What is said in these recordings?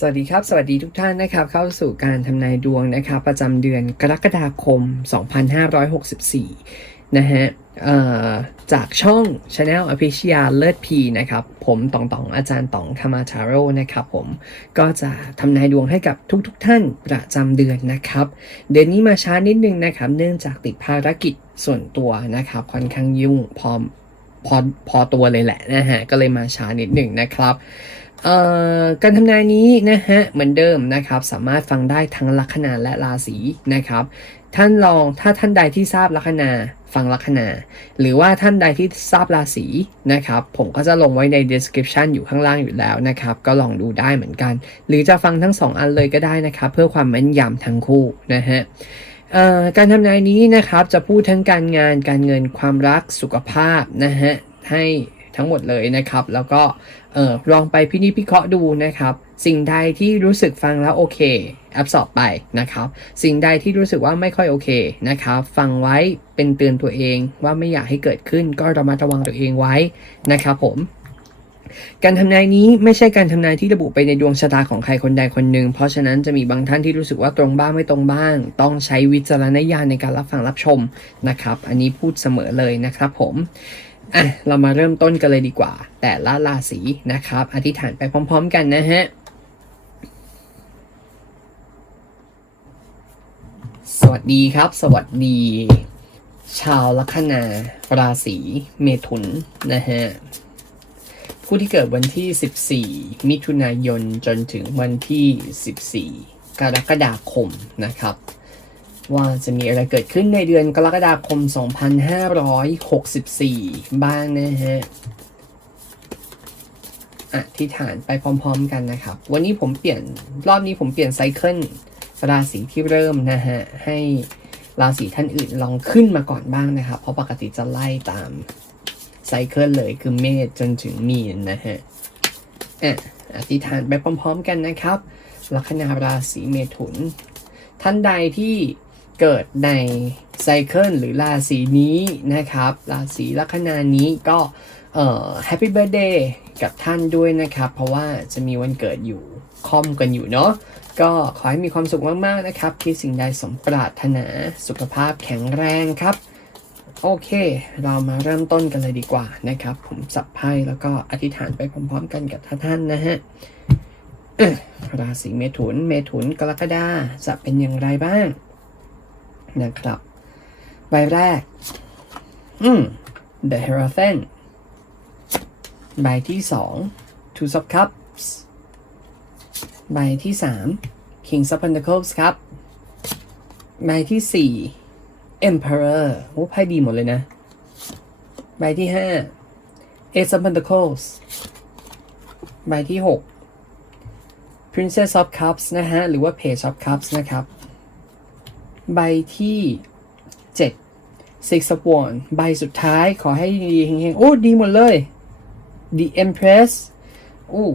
สวัสดีครับ สวัสดีทุกท่านนะครับ เข้าสู่การทำนายดวงนะครับ ประจำเดือนกรกฎาคม 2564 นะฮะเอ่อจากช่อง Channel o f f i c i a l เลิศพีนะครับ ผมตองตองอาจารย์ตองธรรมาชาโรนะครับผมก็จะทำนายดวงให้กับทุกๆทท่านประจำเดือนนะครับ เดือนนี้มาช้านิดนึงนะครับ เนื่องจากติดภารกิจส่วนตัวนะครับ ค่อนข้างยุ่งพอพอพอตัวเลยแหละนะฮะก็เลยมาช้านิดหนึ่งนะครับ การทำนายนี้นะฮะเหมือนเดิมนะครับ สามารถฟังได้ทั้งลัคนาและราศีนะครับ ท่านลองถ้าท่านใดที่ทราบลัคนาฟังลัคนา หรือว่าท่านใดที่ทราบราศีนะครับ ผมก็จะลงไว้ใน description อยู่ข้างล่างอยู่แล้วนะครับ ก็ลองดูได้เหมือนกัน หรือจะฟังทั้งสองอันเลยก็ได้นะครับ เพื่อความแม่นยำทั้งคู่นะฮะการทำนายนี้นะครับจะพูดทั้งการงานการเงินความรักสุขภาพนะฮะให้ ทั้งหมดเลยนะครับ แล้วก็เออลองไปพินิจพิเคราะห์ดูนะครับ สิ่งใดที่รู้สึกฟังแล้วโอเคแอบสอบไปนะครับ สิ่งใดที่รู้สึกว่าไม่ค่อยโอเคนะครับ ฟังไว้เป็นเตือนตัวเองว่าไม่อยากให้เกิดขึ้น ก็ระมัดระวังตัวเองไว้นะครับผมการทำนายนี้ไม่ใช่การทำนายที่ระบุไปในดวงชะตาของใครคนใดคนหนึ่ง เพราะฉะนั้นจะมีบางท่านที่รู้สึกว่าตรงบ้างไม่ตรงบ้าง ต้องใช้วิจารณญาณในการรับฟังรับชมนะครับ อันนี้พูดเสมอเลยนะครับผม อะเรามาเริ่มต้นกันเลยดีกว่า แต่ละราศีนะครับ อธิษฐานไปพร้อม ๆ กันนะฮะสวัสดีครับ สวัสดี ชาวลัคนา ราศีเมถุนนะฮะผู้ที่เกิดวันที่ 14 มิถุนายนจนถึงวันที่ 14 กรกฎาคมนะครับ ว่าจะมีอะไรเกิดขึ้นในเดือนกรกฎาคม 2564 บ้างนะฮะอธิษฐานไปพร้อม ๆ กันนะครับ วันนี้ผมเปลี่ยนรอบนี้ผมเปลี่ยนไซเคิลราศีที่เริ่มนะฮะ ให้ราศีท่านอื่นลองขึ้นมาก่อนบ้างนะครับ เพราะปกติจะไล่ตามไซเคิลเลยคือเมษจนถึงมีนนะฮะอะอธิษฐานไปพร้อม ๆ กันนะครับลัคนาราศีเมถุน ท่านใดที่ เกิดในไซเคิลหรือราศีนี้นะครับ ราศีลัคนานี้ก็เอ่อแฮปปี้เบิร์ดเดย์กับท่านด้วยนะครับ เพราะว่าจะมีวันเกิดอยู่คอมกันอยู่เนาะก็ขอให้มีความสุขมากๆนะครับที่สิ่งใดสมปรารถนาสุขภาพแข็งแรงครับ โอเค เรามาเริ่มต้นกันเลยดีกว่านะครับ ผมสับไพ่แล้วก็อธิษฐานไปพร้อม ๆ กันกับท่านนะฮะราศีเมถุน เมถุนกรกฎาจะเป็นอย่างไรบ้าง นะครับ ใบแรก อืม The Hierophant ใบที่สอง Two of Cups ใบที่สาม King of Pentacles ครับ ใบที่สี่ Emperor โอ้ไพ่ดีหมดเลยนะ ใบที่ห้า Ace of Pentacles ใบที่หก Princess of Cups นะฮะ หรือว่า Page of Cups นะครับ ใบที่ 7 Six of Wands ใบสุดท้ายขอให้ดีๆเฮงๆ โอ้ ดีหมดเลย The Empress โอ้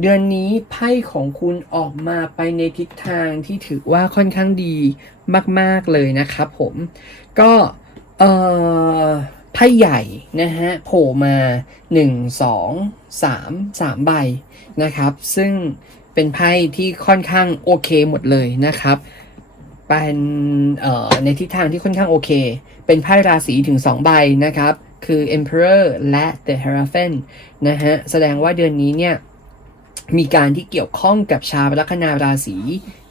เดือนนี้ไพ่ของคุณออกมาไปในทิศทางที่ถือว่าค่อนข้างดีมาก ๆ เลยนะครับผม ก็เอ่อไพ่ใหญ่นะฮะโผล่มา 1 2 3 3 ใบนะครับ ซึ่งเป็นไพ่ที่ค่อนข้างโอเคหมดเลยนะครับ เป็นเอ่อในทิศทางที่ค่อนข้างโอเค เป็นไพ่ราศีถึง 2 ใบนะครับ คือ Emperor และ The Hierophant นะฮะ แสดงว่าเดือนนี้เนี่ย มีการที่เกี่ยวข้องกับชาวลัคนาราศี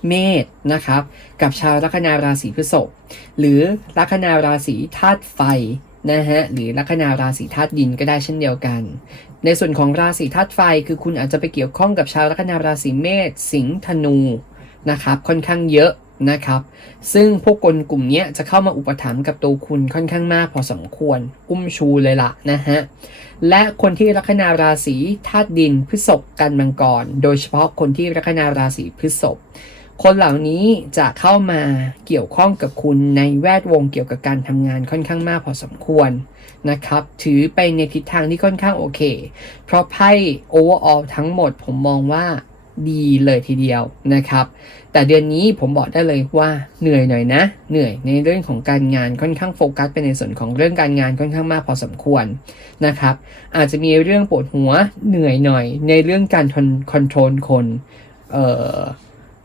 เมษนะครับ กับชาวลัคนาราศีพฤษภหรือลัคนาราศีธาตุไฟนะฮะหรือลัคนาราศีธาตุดินก็ได้เช่นเดียวกัน ในส่วนของราศีธาตุไฟคือคุณอาจจะไปเกี่ยวข้องกับชาวลัคนาราศีเมษสิงห์ธนูนะครับค่อนข้างเยอะ นะครับ ซึ่งพวกกลกลุ่มเนี้ยจะเข้ามาอุปถัมภ์กับตัวคุณค่อนข้างมากพอสมควร อุ้มชูเลยล่ะนะฮะ และคนที่ลัคนาราศีธาตุดินพฤษภกันมังกร โดยเฉพาะคนที่ลัคนาราศีพฤษภคนเหล่านี้จะเข้ามาเกี่ยวข้องกับคุณในแวดวงเกี่ยวกับการทำงานค่อนข้างมากพอสมควรนะครับ ถือไปในทิศทางที่ค่อนข้างโอเค เพราะไพ่ overall ทั้งหมดผมมองว่า ดีเลยทีเดียวนะครับ แต่เดือนนี้ผมบอกได้เลยว่าเหนื่อยหน่อยนะ เหนื่อยในเรื่องของการงานค่อนข้างโฟกัสไปในส่วนของเรื่องการงานค่อนข้างมากพอสมควรนะครับ อาจจะมีเรื่องปวดหัวเหนื่อยหน่อย ในเรื่องการคอนโทรลคนเอ่อ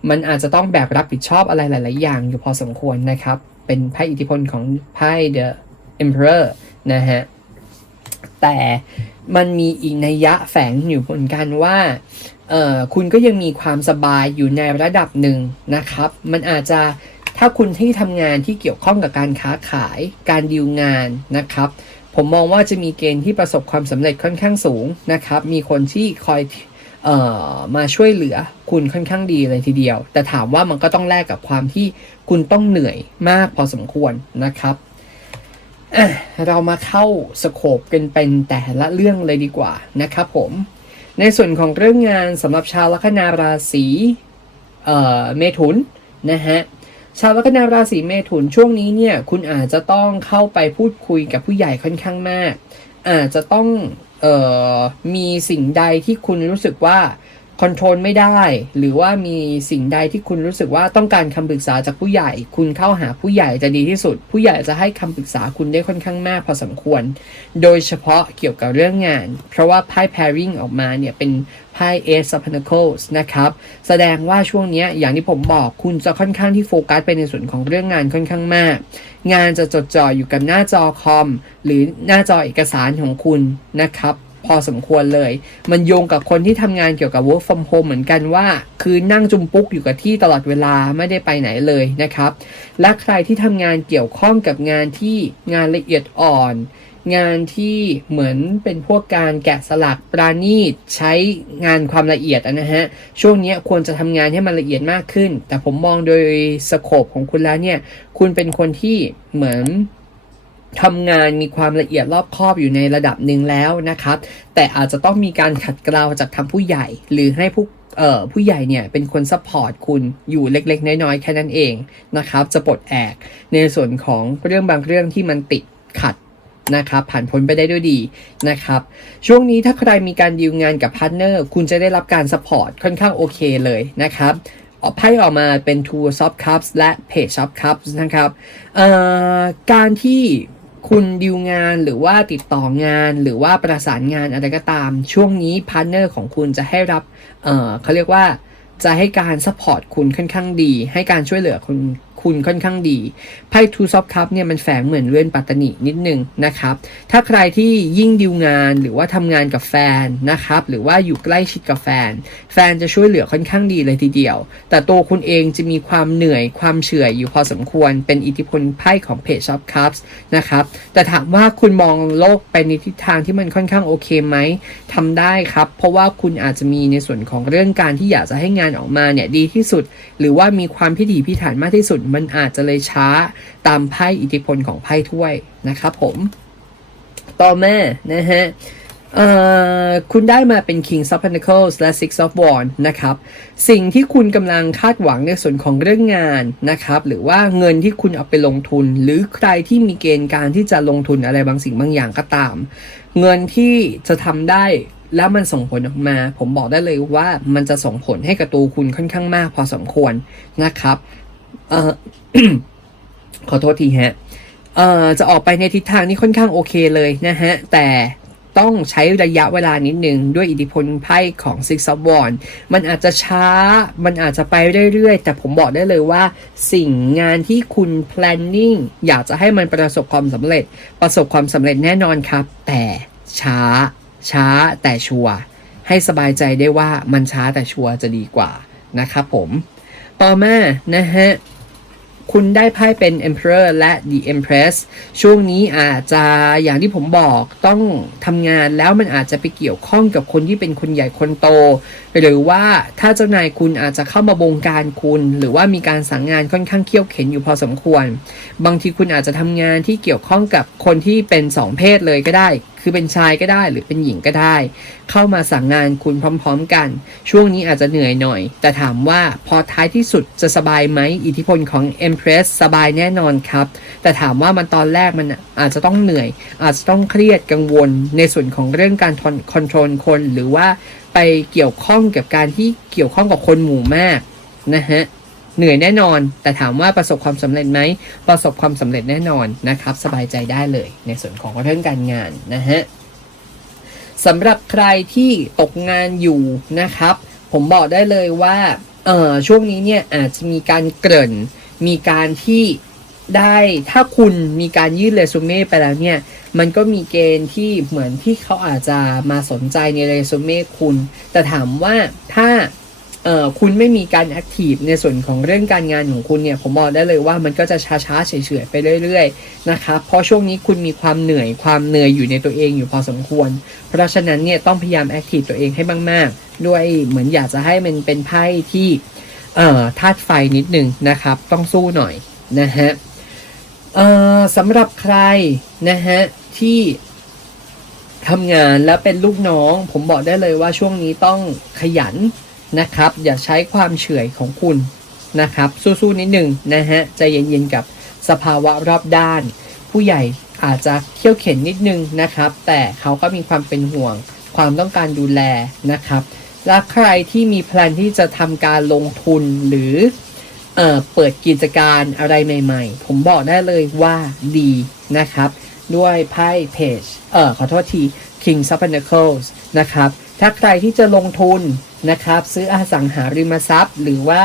มันอาจจะต้องแบกรับผิดชอบอะไรหลาย ๆ อย่างอยู่พอสมควรนะครับ เป็นไพ่อิทธิพลของไพ่ The Emperor นะฮะแต่มันมีอีกนัยยะแฝงอยู่เหมือนกันว่า เอ่อคุณก็ยังมีความสบายอยู่ในระดับหนึ่งนะครับ มันอาจจะถ้าคุณที่ทำงานที่เกี่ยวข้องกับการค้าขายการดีลงานนะครับ ผมมองว่าจะมีเกณฑ์ที่ประสบความสำเร็จค่อนข้างสูงนะครับ มีคนที่คอยเอ่อมาช่วยเหลือคุณค่อนข้างดีเลยทีเดียว แต่ถามว่ามันก็ต้องแลกกับความที่คุณต้องเหนื่อยมากพอสมควรนะครับเรามาเข้าสโคปกันเป็นแต่ละเรื่องเลยดีกว่านะครับผม ในส่วนของเรื่องงานสำหรับชาวลัคนาราศีเอ่อเมถุนนะฮะชาวลัคนาราศีเมถุนช่วงนี้เนี่ยคุณอาจจะต้องเข้าไปพูดคุยกับผู้ใหญ่ค่อนข้างมาก อาจจะต้องเอ่อมีสิ่งใดที่คุณรู้สึกว่า คอนโทรลไม่ได้ หรือว่ามีสิ่งใดที่คุณรู้สึกว่าต้องการคำปรึกษาจากผู้ใหญ่ คุณเข้าหาผู้ใหญ่จะดีที่สุด ผู้ใหญ่จะให้คำปรึกษาคุณได้ค่อนข้างมากพอสมควร โดยเฉพาะเกี่ยวกับเรื่องงาน เพราะว่าไพ่ pairing ออกมาเนี่ยเป็นไพ่ Ace of Pentacles นะครับ แสดงว่าช่วงนี้อย่างที่ผมบอกคุณจะค่อนข้างที่โฟกัสไปในส่วนของเรื่องงานค่อนข้างมาก งานจะจดจ่ออยู่กับหน้าจอคอม หรือหน้าจอเอกสารของคุณนะครับ พอสมควรเลย มันโยงกับคนที่ทำงานเกี่ยวกับ work from home เหมือนกันว่า คือนั่งจุมปุ๊กอยู่กับที่ตลอดเวลาไม่ได้ไปไหนเลยนะครับ และใครที่ทำงานเกี่ยวข้องกับงานที่งานละเอียดอ่อน งานที่เหมือนเป็นพวกการแกะสลักปราณีตใช้งานความละเอียดนะฮะ ช่วงนี้ควรจะทำงานให้มันละเอียดมากขึ้น แต่ผมมองโดยสโคปของคุณแล้วเนี่ย คุณเป็นคนที่เหมือน ทำงานมีความละเอียดรอบคอบอยู่ในระดับหนึ่งแล้วนะครับ แต่อาจจะต้องมีการขัดเกลาจากทางผู้ใหญ่ หรือให้ผู้เอ่อผู้ใหญ่เนี่ยเป็นคนซัพพอร์ตคุณอยู่เล็ก ๆ น้อยๆแค่นั้นเองนะครับ จะปลดแอกในส่วนของเรื่องบางเรื่องที่มันติดขัดนะครับผ่านพ้นไปได้ด้วยดีนะครับ ช่วงนี้ถ้าใครมีการดีลงานกับพาร์ทเนอร์คุณจะได้รับการสปอร์ตค่อนข้างโอเคเลยนะครับออกไพ่ออกมาเป็น Two Soft Cups และ Page Soft Cups นะครับการที่ คุณดิวงานหรือว่าติดต่องานหรือว่าประสานงานอะไรก็ตาม ช่วงนี้พาร์ทเนอร์ของคุณจะให้รับเออเขาเรียกว่าจะให้การซัพพอร์ตคุณค่อนข้างดี ให้การช่วยเหลือคุณ คุณค่อนข้างดีไพ่ทูซอฟคัพเนี่ยมันแฝงเหมือนเลื่อนปัตตนินิดนึงนะครับ ถ้าใครที่ยิ่งดิวงานหรือว่าทำงานกับแฟนนะครับ หรือว่าอยู่ใกล้ชิดกับแฟน แฟนจะช่วยเหลือค่อนข้างดีเลยทีเดียว แต่ตัวคุณเองจะมีความเหนื่อยความเฉื่อยอยู่พอสมควร เป็นอิทธิพลไพ่ของเพจช็อปคัพนะครับ แต่ถามว่าคุณมองโลกไปในทิศทางที่มันค่อนข้างโอเคไหมทำได้ครับ เพราะว่าคุณอาจจะมีในส่วนของเรื่องการที่อยากจะให้งานออกมาเนี่ยดีที่สุด หรือว่ามีความพิถีพิถันมากที่สุดมันอาจจะเลยช้าตามไพ่อิทธิพลของไพ่ถ้วยนะครับผม ต่อมานะฮะคุณได้มาเป็น King of Pentacles และ Six of Wands นะครับ สิ่งที่คุณกำลังคาดหวังในส่วนของเรื่องงานนะครับ หรือว่าเงินที่คุณเอาไปลงทุน หรือใครที่มีเกณฑ์การที่จะลงทุนอะไรบางสิ่งบางอย่างก็ตาม เงินที่จะทำได้แล้วมันส่งผลออกมา ผมบอกได้เลยว่ามันจะส่งผลให้กับตัวคุณค่อนข้างมากพอสมควรนะครับ เออขอโทษทีฮะ เอ่อ จะออกไปในทิศทางที่ค่อนข้างโอเคเลยนะฮะ แต่ต้องใช้ระยะเวลานิดนึงด้วยอิทธิพลไพ่ของ Six of Wands มันอาจจะช้า มันอาจจะไปเรื่อยๆ แต่ผมบอกได้เลยว่า สิ่งงานที่คุณ planning อยากจะให้มันประสบความสำเร็จ ประสบความสำเร็จแน่นอนครับ แต่ช้า ช้าแต่ชัวร์ ให้สบายใจได้ว่ามันช้าแต่ชัวร์จะดีกว่านะครับผม ต่อมานะฮะ คุณได้ไพ่เป็น Emperor และ The Empress ช่วงนี้อาจจะอย่างที่ผมบอกต้องทำงานแล้วมันอาจจะไปเกี่ยวข้องกับคนที่เป็นคนใหญ่คนโต หรือว่าถ้าเจ้านายคุณอาจจะเข้ามาบงการคุณ หรือว่ามีการสั่งงานค่อนข้างเขี่ยวเข็นอยู่พอสมควร บางทีคุณอาจจะทำงานที่เกี่ยวข้องกับคนที่เป็นสองเพศเลยก็ได้ คือเป็นชายก็ได้หรือเป็นหญิงก็ได้ เข้ามาสั่งงานคุณพร้อมๆกัน ช่วงนี้อาจจะเหนื่อยหน่อย แต่ถามว่าพอท้ายที่สุดจะสบายไหมอิทธิพลของ Empress สบายแน่นอนครับ แต่ถามว่ามันตอนแรกมันอาจจะต้องเหนื่อย อาจจะต้องเครียดกังวล ในส่วนของเรื่องการคอนโทรลคนหรือว่าไปเกี่ยวข้องกับการที่เกี่ยวข้องกับคนหมู่มากนะฮะ เหนื่อยแน่นอน แต่ถามว่าประสบความสำเร็จไหม ประสบความสำเร็จแน่นอนนะครับ สบายใจได้เลย ในส่วนของเรื่องการงานนะฮะสำหรับใครที่ตกงานอยู่นะครับ ผมบอกได้เลยว่าเออช่วงนี้เนี่ยอาจจะมีการเกริ่น มีการที่ได้ถ้าคุณมีการยื่นเรซูเม่ไปแล้วเนี่ย มันก็มีเกณฑ์ที่เหมือนที่เขาอาจจะมาสนใจในเรซูเม่คุณ แต่ถามว่าถ้า เอ่อคุณไม่มีการแอคทีฟในส่วนของเรื่องการงานของคุณเนี่ยผมบอกได้เลยว่ามันก็จะช้าๆเฉยๆไปเรื่อยๆนะครับเพราะช่วงนี้คุณมีความเหนื่อยความเหนื่อยอยู่ในตัวเองอยู่พอสมควร เพราะฉะนั้นเนี่ยต้องพยายามแอคทีฟตัวเองให้มากๆ ด้วยเหมือนอยากจะให้มันเป็นไพ่ที่เอ่อธาตุไฟนิดนึงนะครับ ต้องสู้หน่อยนะฮะเอ่อสำหรับใครนะฮะที่ทำงานแล้วเป็นลูกน้อง ผมบอกได้เลยว่าช่วงนี้ต้องขยัน นะครับ อย่าใช้ความเฉื่อยของคุณนะครับ สู้ๆนิดหนึ่งนะฮะใจเย็นๆกับสภาวะรอบด้าน ผู้ใหญ่อาจจะเขี่ยวเข็นนิดนึงนะครับ แต่เขาก็มีความเป็นห่วง ความต้องการดูแลนะครับและใครที่มีแพลนที่จะทำการลงทุนหรือเออเปิดกิจการอะไรใหม่ ๆ ผมบอกได้เลยว่าดีนะครับ ด้วยไพ่เพจเออขอโทษที King of Pentacles นะครับ ถ้าใครที่จะลงทุนนะครับ ซื้ออสังหาริมทรัพย์ หรือว่า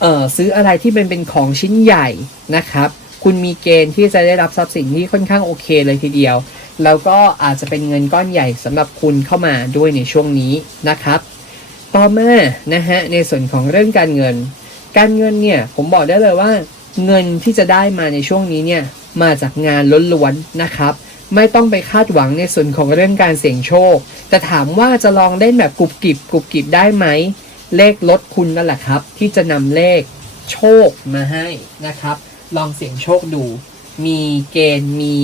เออซื้ออะไรที่เป็นเป็นของชิ้นใหญ่นะครับ คุณมีเกณฑ์ที่จะได้รับทรัพย์สินที่ค่อนข้างโอเคเลยทีเดียว แล้วก็อาจจะเป็นเงินก้อนใหญ่สำหรับคุณเข้ามาด้วยในช่วงนี้นะครับ ต่อมานะฮะในส่วนของเรื่องการเงิน การเงินเนี่ยผมบอกได้เลยว่า เงินที่จะได้มาในช่วงนี้เนี่ยมาจากงานล้วนๆนะครับ ไม่ต้องไปคาดหวังในส่วนของเรื่องการเสี่ยงโชค แต่ถามว่าจะลองเล่นแบบกรุบกริบกรุบกริบได้ไหม เลขลดคุณนั่นแหละครับ ที่จะนำเลขโชคมาให้นะครับ ลองเสี่ยงโชคดู มีเกณฑ์มี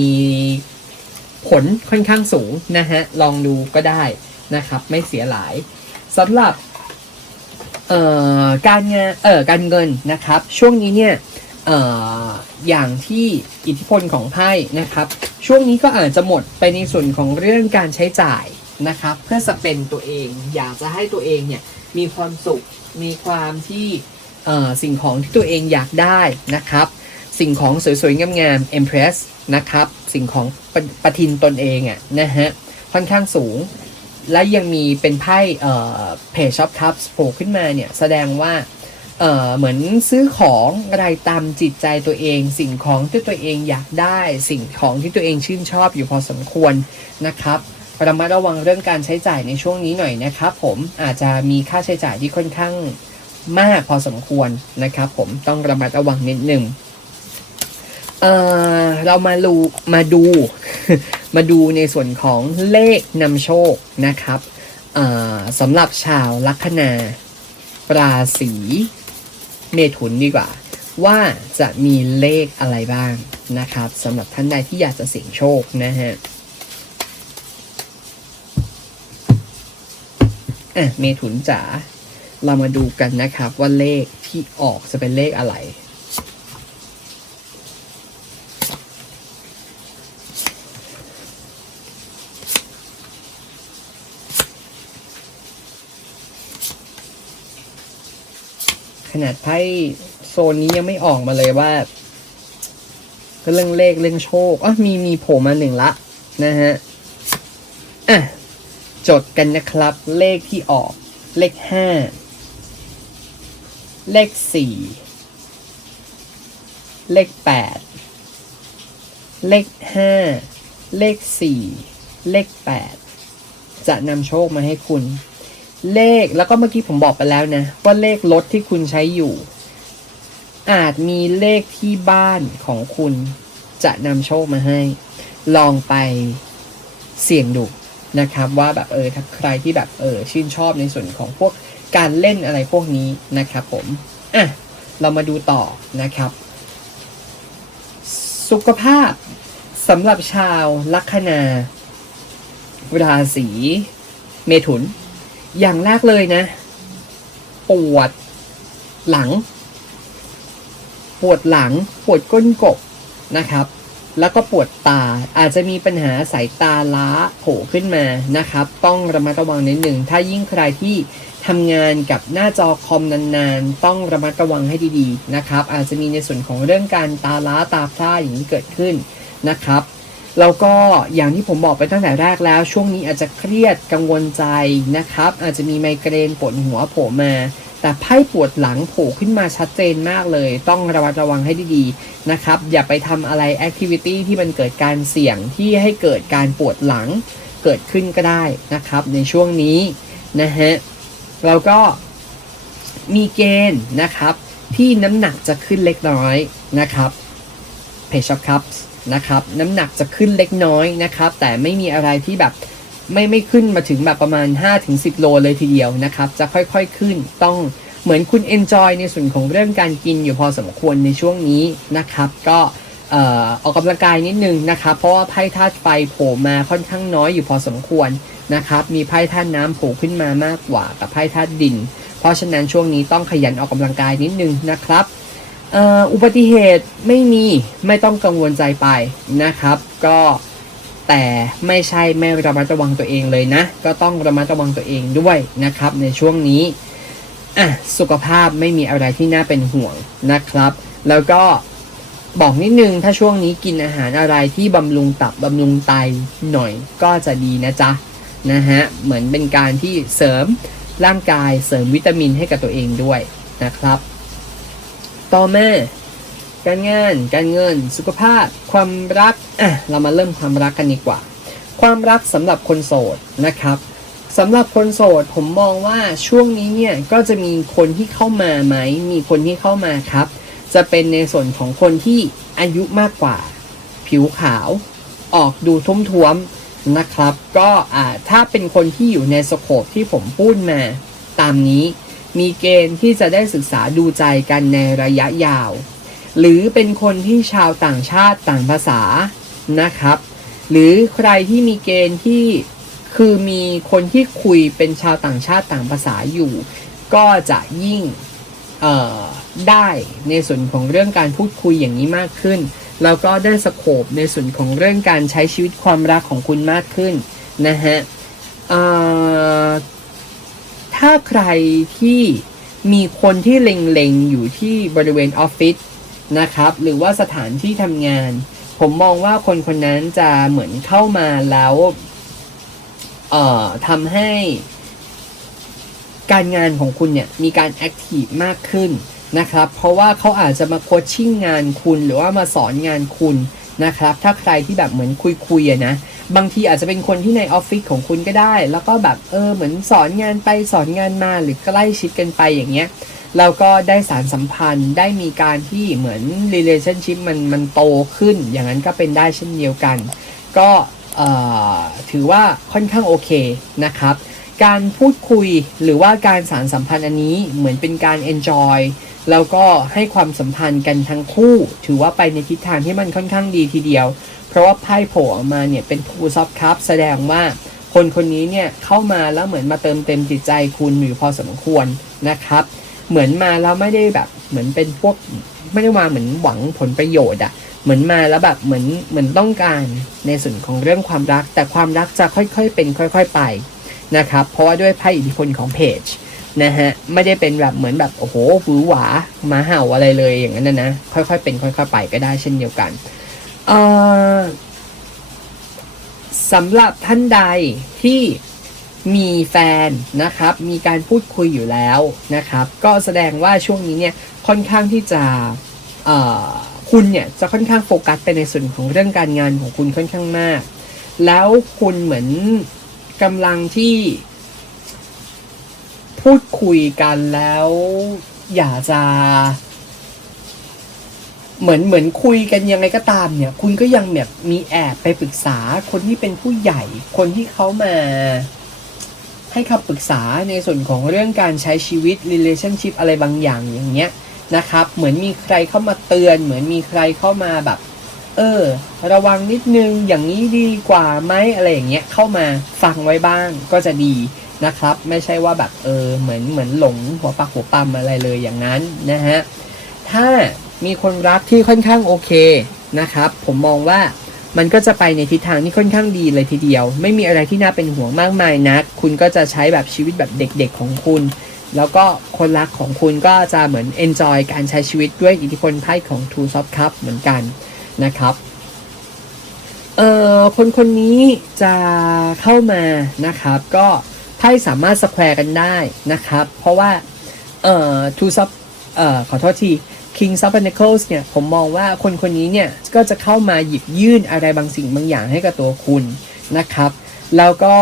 ผลค่อนข้างสูงนะฮะ ลองดูก็ได้นะครับ ไม่เสียหลายสำหรับการงานเอ่อการเงินนะครับ ช่วงนี้เนี่ย อย่างที่อิทธิพลของไพ่นะครับ ช่วงนี้ก็อาจจะหมดไปในส่วนของเรื่องการใช้จ่ายนะครับ เพื่อสเปนตัวเอง อยากจะให้ตัวเองเนี่ยมีความสุขมีความที่สิ่งของที่ตัวเองอยากได้นะครับ สิ่งของสวยๆงามๆ Empress นะครับ สิ่งของปประทินตนเองอะนะฮะค่อนข้างสูง และยังมีเป็นไพ่เพจช็อปคัพโผล่ขึ้นมาเนี่ยแสดงว่า เอ่อเหมือนซื้อของอะไรตามจิตใจตัวเอง สิ่งของที่ตัวเองอยากได้ สิ่งของที่ตัวเองชื่นชอบอยู่พอสมควรนะครับระมัดระวังเรื่องการใช้จ่ายในช่วงนี้หน่อยนะครับ ผมอาจจะมีค่าใช้จ่ายที่ค่อนข้างมากพอสมควรนะครับ ผมต้องระมัดระวังนิดหนึ่งเออเรามาดูมาดู มาดูในส่วนของเลขนำโชคนะครับเออสำหรับชาวลัคนาราศี เมถุนดีกว่า ว่าจะมีเลขอะไรบ้างนะครับสำหรับท่านใดที่อยากจะเสี่ยงโชคนะฮะอะเมถุนจ๋าเรามาดูกันนะครับว่าเลขที่ออกจะเป็นเลขอะไร ขนาดไพ่โซนนี้ยังไม่ออกมาเลยว่าเรื่องเลขเรื่องโชคอ๋อมีมีโผล่มาหนึ่งละนะฮะอะจดกันนะครับ เลขที่ออก เลขห้าเลขสี่เลขแปดเลขห้าเลขสี่เลขแปดจะนำโชคมาให้คุณ เลขแล้วก็เมื่อกี้ผมบอกไปแล้วนะ ว่าเลขรถที่คุณใช้อยู่ อาจมีเลขที่บ้านของคุณจะนำโชคมาให้ ลองไปเสี่ยงดูนะครับ ว่าแบบเออถ้าใครที่แบบเออชื่นชอบในส่วนของพวกการเล่นอะไรพวกนี้นะครับผมอะเรามาดูต่อนะครับ สุขภาพสำหรับชาวลัคนาราศีเมถุน อย่างแรกเลยนะ ปวดหลัง ปวดหลัง ปวดก้นกบนะครับ แล้วก็ปวดตาอาจจะมีปัญหาสายตาล้าโผล่ขึ้นมานะครับ ต้องระมัดระวังนิดหนึ่ง ถ้ายิ่งใครที่ทำงานกับหน้าจอคอมนานๆ ต้องระมัดระวังให้ดีๆนะครับ อาจจะมีในส่วนของเรื่องการตาล้าตาพร่าอย่างนี้เกิดขึ้นนะครับ แล้วก็อย่างที่ผมบอกไปตั้งแต่แรกแล้ว ช่วงนี้อาจจะเครียดกังวลใจนะครับ อาจจะมีไมเกรนปวดหัวโผล่มา แต่ไพ่ปวดหลังโผล่ขึ้นมาชัดเจนมากเลย ต้องระมัดระวังให้ดีๆนะครับ อย่าไปทำอะไรแอคทิวิตี้ที่มันเกิดการเสี่ยงที่ให้เกิดการปวดหลังเกิดขึ้นก็ได้นะครับ ในช่วงนี้นะฮะแล้วก็มีเกณฑ์นะครับ ที่น้ำหนักจะขึ้นเล็กน้อยนะครับ Page of Cups นะครับ น้ำหนักจะขึ้นเล็กน้อยนะครับ แต่ไม่มีอะไรที่แบบไม่ไม่ขึ้นมาถึงแบบประมาณ 5-10 โลเลยทีเดียวนะครับ จะค่อยๆขึ้นต้องเหมือนคุณ enjoy ในส่วนของเรื่องการกินอยู่พอสมควรในช่วงนี้นะครับ ก็อออกกำลังกายนิดนึงนะครับ เพราะว่าไพ่ธาตุไฟโผล่มาค่อนข้างน้อยอยู่พอสมควรนะครับ มีไพ่ธาตุน้ำโผล่ขึ้นมามากกว่ากับไพ่ธาตุดิน เพราะฉะนั้นช่วงนี้ต้องขยันออกกำลังกายนิดนึงนะครับ อุบัติเหตุไม่มีไม่ต้องกังวลใจไปนะครับ ก็แต่ไม่ใช่ไม่ระมัดระวังตัวเองเลยนะ ก็ต้องระมัดระวังตัวเองด้วยนะครับ ในช่วงนี้อะสุขภาพไม่มีอะไรที่น่าเป็นห่วงนะครับ แล้วก็บอกนิดนึงถ้าช่วงนี้กินอาหารอะไรที่บำรุงตับบำรุงไตหน่อยก็จะดีนะจ๊ะนะฮะเหมือนเป็นการที่เสริมร่างกายเสริมวิตามินให้กับตัวเองด้วยนะครับ ต่อมาการงาน การเงิน สุขภาพ ความรักอะเรามาเริ่มความรักกันดีกว่า ความรักสำหรับคนโสดนะครับสำหรับคนโสดผมมองว่าช่วงนี้เนี่ยก็จะมีคนที่เข้ามาไหม มีคนที่เข้ามาครับ จะเป็นในส่วนของคนที่อายุมากกว่า ผิวขาว ออกดูทุ่มท้วมๆนะครับ ก็อ่าถ้าเป็นคนที่อยู่ในสโคปที่ผมพูดมาตามนี้ มีเกณฑ์ที่จะได้ศึกษาดูใจกันในระยะยาว หรือเป็นคนที่ชาวต่างชาติต่างภาษานะครับ หรือใครที่มีเกณฑ์ที่คือมีคนที่คุยเป็นชาวต่างชาติต่างภาษาอยู่ ก็จะยิ่งได้ในส่วนของเรื่องการพูดคุยอย่างนี้มากขึ้น แล้วก็ได้สโคปในส่วนของเรื่องการใช้ชีวิตความรักของคุณมากขึ้นนะฮะ ถ้าใครที่มีคนที่เล็งๆ อยู่ที่บริเวณออฟฟิศนะครับ หรือว่าสถานที่ทำงาน ผมมองว่าคนคนนั้นจะเหมือนเข้ามาแล้ว เอ่อทำให้การงานของคุณเนี่ยมีการแอคทีฟมากขึ้นนะครับ เพราะว่าเขาอาจจะมาโคชชิ่งงานคุณหรือว่ามาสอนงานคุณนะครับ ถ้าใครที่แบบเหมือนคุยๆนะ บางทีอาจจะเป็นคนที่ในออฟฟิศของคุณก็ได้ แล้วก็แบบเออเหมือนสอนงานไปสอนงานมาหรือใกล้ชิดกันไปอย่างเงี้ยแล้วก็ได้สารสัมพันธ์ได้มีการที่เหมือน relationship มันมันโตขึ้น อย่างนั้นก็เป็นได้เช่นเดียวกัน ก็ถือว่าค่อนข้างโอเคนะครับ การพูดคุยหรือว่าการสารสัมพันธ์อันนี้เหมือนเป็นการ enjoy แล้วก็ให้ความสัมพันธ์กันทั้งคู่ ถือว่าไปในทิศทางที่มันค่อนข้างดีทีเดียว ราะว่าไพ่โผล่ออกมาเนี่ยเป็น two soft cup แสดงว่าคนคนนี้เนี่ยเข้ามาแล้วเหมือนมาเติมเต็มจิตใจคุณอยู่พอสมควรนะครับ เหมือนมาแล้วไม่ได้แบบเหมือนเป็นพวกไม่ได้มาเหมือนหวังผลประโยชน์อะเหมือนมาแล้วแบบเหมือนเหมือนต้องการในส่วนของเรื่องความรัก แต่ความรักจะค่อยๆเป็นค่อย ๆไปนะครับเพราะว่าด้วยไพ่อิทธิพลของเพจนะฮะไม่ได้เป็นแบบเหมือนแบบโอ้โหหวือหวามาเห่าอะไรเลยอย่างนั้นนะนะค่อยๆเป็นค่อยๆไปก็ได้เช่นเดียวกัน เอ่อสำหรับท่านใดที่มีแฟนนะครับ มีการพูดคุยอยู่แล้วนะครับ ก็แสดงว่าช่วงนี้เนี่ยค่อนข้างที่จะคุณเนี่ยจะค่อนข้างโฟกัสไปในส่วนของเรื่องการงานของคุณค่อนข้างมาก แล้วคุณเหมือนกำลังที่ พูดคุยกันแล้ว อยากจะ เหมือนเหมือนคุยกันยังไงก็ตามเนี่ย คุณก็ยังแบบมีแอบไปปรึกษาคนที่เป็นผู้ใหญ่ คนที่เขามาให้คำปรึกษาในส่วนของเรื่องการใช้ชีวิต relationship อะไรบางอย่างอย่างเงี้ยนะครับ เหมือนมีใครเข้ามาเตือน เหมือนมีใครเข้ามาแบบ เออ ระวังนิดนึงอย่างนี้ดีกว่าไหมอะไรอย่างเงี้ยเข้ามาฟังไว้บ้างก็จะดีนะครับ ไม่ใช่ว่าแบบเออเหมือนเหมือนหลงหัวปักหัวปั๊มอะไรเลยอย่างนั้นนะฮะถ้า มีคนรักที่ค่อนข้างโอเคนะครับ ผมมองว่ามันก็จะไปในทิศทางที่ค่อนข้างดีเลยทีเดียว ไม่มีอะไรที่น่าเป็นห่วงมากมายนัก คุณก็จะใช้แบบชีวิตแบบเด็กๆของคุณ แล้วก็คนรักของคุณก็จะเหมือน enjoy การใช้ชีวิตด้วยอิทธิพลไพ่ของ Two Soft Cup เหมือนกันนะครับเอ่อคนคนนี้จะเข้ามานะครับ ก็ไพ่สามารถสแควร์กันได้นะครับ เพราะว่าเอ่อ Two Soft เอ่อขอโทษที King of Pentacles เนี่ยผมมองว่าคนคนนี้เนี่ยก็จะเข้ามาหยิบยื่นอะไรบางสิ่งบางอย่างให้กับตัวคุณนะครับ แล้วก็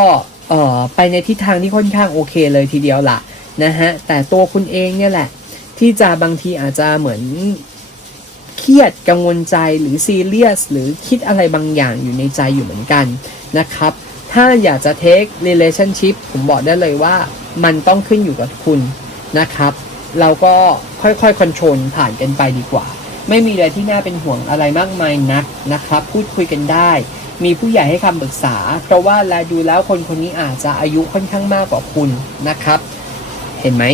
ไปในทิศทางที่ค่อนข้างโอเคเลยทีเดียวละนะฮะแต่ตัวคุณเองเนี่ยแหละ ที่จะบางทีอาจจะเหมือนเครียดกังวลใจหรือซีเรียสหรือคิดอะไรบางอย่างอยู่ในใจอยู่เหมือนกันนะครับ ถ้าอยากจะเทค relationship ผมบอกได้เลยว่ามันต้องขึ้นอยู่กับคุณนะครับ เราก็ค่อยๆคอนโทรลผ่านกันไปดีกว่า ไม่มีอะไรที่น่าเป็นห่วงอะไรมากมายนักนะครับ พูดคุยกันได้ มีผู้ใหญ่ให้คำปรึกษา เพราะว่าแลดูแล้วคนคนนี้อาจจะอายุค่อนข้างมากกว่าคุณนะครับ เห็นไหม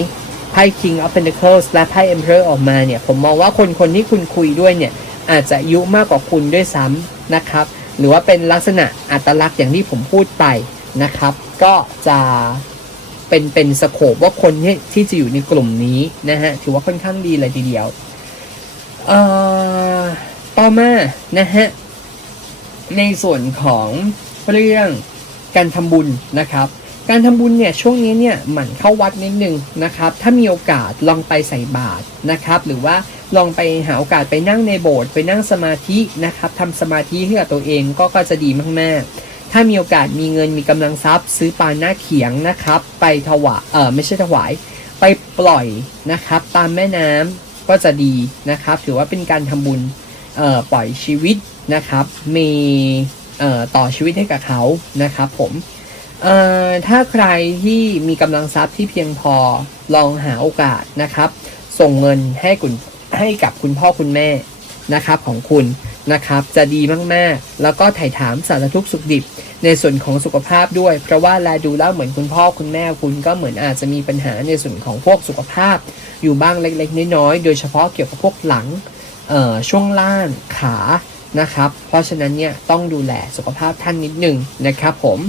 ไพ่ King of Pentacles และไพ่ Emperor ออกมาเนี่ย ผมมองว่าคนคนที่คุณคุยด้วยเนี่ย อาจจะอายุมากกว่าคุณด้วยซ้ำนะครับ หรือว่าเป็นลักษณะอัตลักษณ์อย่างที่ผมพูดไปนะครับ ก็จะ เป็นเป็นสโคปว่าคนที่ที่จะอยู่ในกลุ่มนี้นะฮะ ถือว่าค่อนข้างดีเลยทีเดียวเอ่อต่อมานะฮะ ในส่วนของเรื่องการทำบุญนะครับ การทำบุญเนี่ยช่วงนี้เนี่ยหมั่นเข้าวัดนิดนึงนะครับ ถ้ามีโอกาสลองไปใส่บาตรนะครับ หรือว่าลองไปหาโอกาสไปนั่งในโบสถ์ไปนั่งสมาธินะครับทำสมาธิให้กับตัวเองก็ก็จะดีมากๆ ถ้ามีโอกาสมีเงินมีกำลังทรัพย์ ซื้อปลาหน้าเขียงนะครับ ไปถวายเออไม่ใช่ถวาย ไปปล่อยนะครับ ตามแม่น้ำก็จะดีนะครับ ถือว่าเป็นการทำบุญเอ่อปล่อยชีวิตนะครับ มีเอ่อต่อชีวิตให้กับเขานะครับผมเอ่อถ้าใครที่มีกำลังทรัพย์ที่เพียงพอลองหาโอกาสนะครับ ส่งเงินให้คุณให้กับคุณพ่อคุณแม่นะครับของคุณ นะครับจะดีมากๆ แล้วก็ถ่ายถามสารทุกข์สุขดิบ ในส่วนของสุขภาพด้วย เพราะว่าแลดูแล้วเหมือนคุณพ่อคุณแม่คุณก็เหมือนอาจจะมีปัญหาในส่วนของพวกสุขภาพ อยู่บ้างเล็กๆน้อยๆโดยเฉพาะเกี่ยวกับพวกหลังช่วงล่างขานะครับ เพราะฉะนั้นเนี่ยต้องดูแลสุขภาพท่านนิดหนึ่งนะครับผม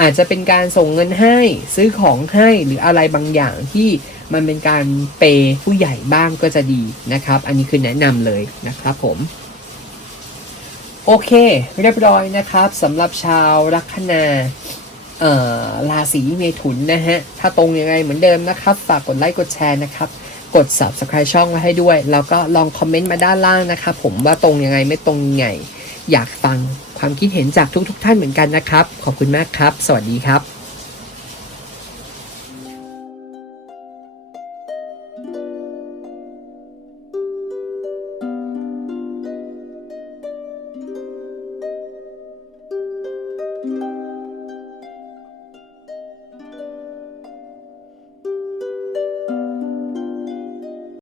อาจจะเป็นการส่งเงินให้ซื้อของให้หรืออะไรบางอย่างที่มันเป็นการเปย์ผู้ใหญ่บ้างก็จะดีนะครับ อันนี้คือแนะนำเลยนะครับผม โอเค เรียบร้อยนะครับสำหรับชาวลัคนาเอ่อราศีเมถุนนะฮะ ถ้าตรงยังไงเหมือนเดิมนะครับ ฝากกดไลค์กดแชร์นะครับ กด subscribe ช่องไว้ให้ด้วย แล้วก็ลองคอมเมนต์มาด้านล่างนะครับผมว่าตรงยังไงไม่ตรงยังไง อยากฟังความคิดเห็นจากทุกๆทท่านเหมือนกันนะครับ ขอบคุณมากครับ สวัสดีครับ